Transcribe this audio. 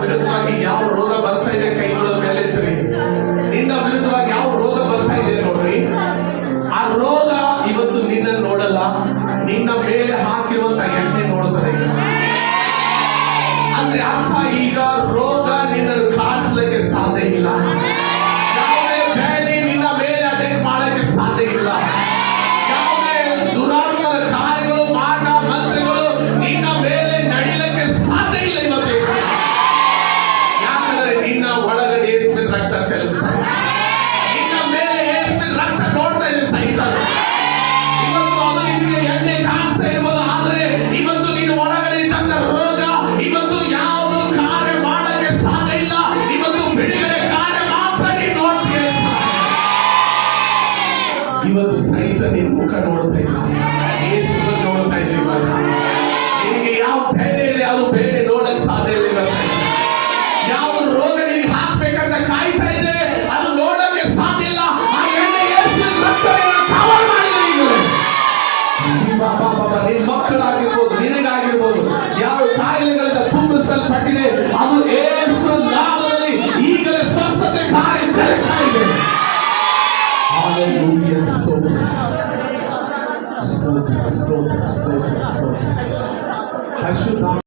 ವಿರುದ್ಧವಾಗಿ ಯಾವ ರೋಗ ಬರ್ತಾ ಇದೆ ಕೈಗಳ ಮೇಲೆ ಎತ್ತಿರಿ. ನಿನ್ನ ವಿರುದ್ಧವಾಗಿ ಯಾವ ರೋಗ ಬರ್ತಾ ಇದೆ ನೋಡ್ರಿ, ಆ ರೋಗ ಇವತ್ತು ನಿನ್ನ ನೋಡಲ್ಲ, ನಿನ್ನ ಮೇಲೆ ಹಾಕಿರುವಂತ ಎಣ್ಣೆ ನೋಡ್ತದೆ. ಅಂದ್ರೆ ಅರ್ಥ, ಈಗ ರೋಗ ನಿನ್ನನ್ನು ಕಾಡಿಸ್ಲಿಕ್ಕೆ ಸಾಧ್ಯ ಇಲ್ಲ. ಯಾವುದೇ ಬ್ಯಾನಿ ನಿನ್ನ ಮೇಲೆ ಅಟ್ಯಾಕ್ ಮಾಡಕ್ಕೆ ಸಾಧ್ಯ ಇಲ್ಲ. ಯಾವುದೇ ದುರಾತ್ಮದ ಕಾರ್ಯಗಳು, ಮಾಟ ಮಂತ್ರಗಳು ನಿನ್ನ ಮೇಲೆ ನಡಿಲಿಕ್ಕೆ ಸಾಧ್ಯ ಇಲ್ಲ ಇವತ್ತು. ಯಾಕಂದ್ರೆ ನಿನ್ನ ಒಳಗಡೆ ಯೇಸುವಿನ ರಕ್ತ ಚಲಿಸ್ತಾ ಇದೆ. ನಿನ್ನ ಮೇಲೆ ಯೇಸುವಿನ ರಕ್ತ ನೋಡ್ತಾ ಇದೆ ಸೈತಾನ. ಇವತ್ತು ಅದು ನಿನಗೆ ಎಣ್ಣೆ ಕಾಣಿಸ್ತಾ ಇರ್ಬೋದು, ಆದ್ರೆ ಇವತ್ತು ನಿನ್ನ ಒಳಗಡೆ ಇದ್ದಂತ ರೋಗ ಇವತ್ತು ಯಾವುದು ಕಾರ್ಯ ಮಾಡಕ್ಕೆ ಸಾಧ್ಯ ಇಲ್ಲ. ಇವತ್ತು ಬಿಡುಗಡೆ ಕಾರ್ಯ ಮಾತ್ರ ನೀನು ನೋಡ್ತೀಯ. ಇವತ್ತು ಸಹಿತ ನಿನ್ನ ಮುಖ ನೋಡ್ತಾ ಇಲ್ಲ, ಯೇಸುವನ್ನು ನೋಡ್ತಾ ಇಲ್ಲ. ಇವಾಗ ನಿನಗೆ ಯಾವ ಬೇರೆ ಇದೆ, ಅದು ಬೇರೆ ನೋಡಕ್ ಸಾಧ್ಯ ಇಲ್ಲ. ಸಹಿತ ಯಾವ ರೋಗ ನಿನಗೆ ಹಾಕ್ಬೇಕಂತ ಕಾಯ್ತಾ ಇದೆ, ಅದು ನೋಡಕ್ಕೆ ಸಾಧ್ಯ ಇಲ್ಲ. ಆ ಎಣ್ಣೆ ಯೇಸುವಿನ ರಕ್ತವನ್ನು ಕವರ್ ಮಾಡಿದೆ. ಈಗಲೇ ನಿನ್ನ ಮಕ್ಕಳಾಗಿರ್ಬೋದು, ನಿನಗಾಗಿರ್ಬೋದು, ಯಾವ ಕಾಯಿಲೆಗಳಿಂದ ತುಂಬಿಸಲ್ಪಟ್ಟಿದೆ ಅದು ಯೇಸು ನಾಮದಲ್ಲಿ ಈಗಲೇ ಸ್ವಸ್ಥತೆ ಕಾರ್ಯ ಜರುಗ್ತಾ ಇದೆ. Hallelujah. ಸ್ತೋತ್ರ ಸ್ತೋತ್ರ ಸ್ತೋತ್ರ ಸ್ತೋತ್ರ ಸ್ತೋತ್ರ.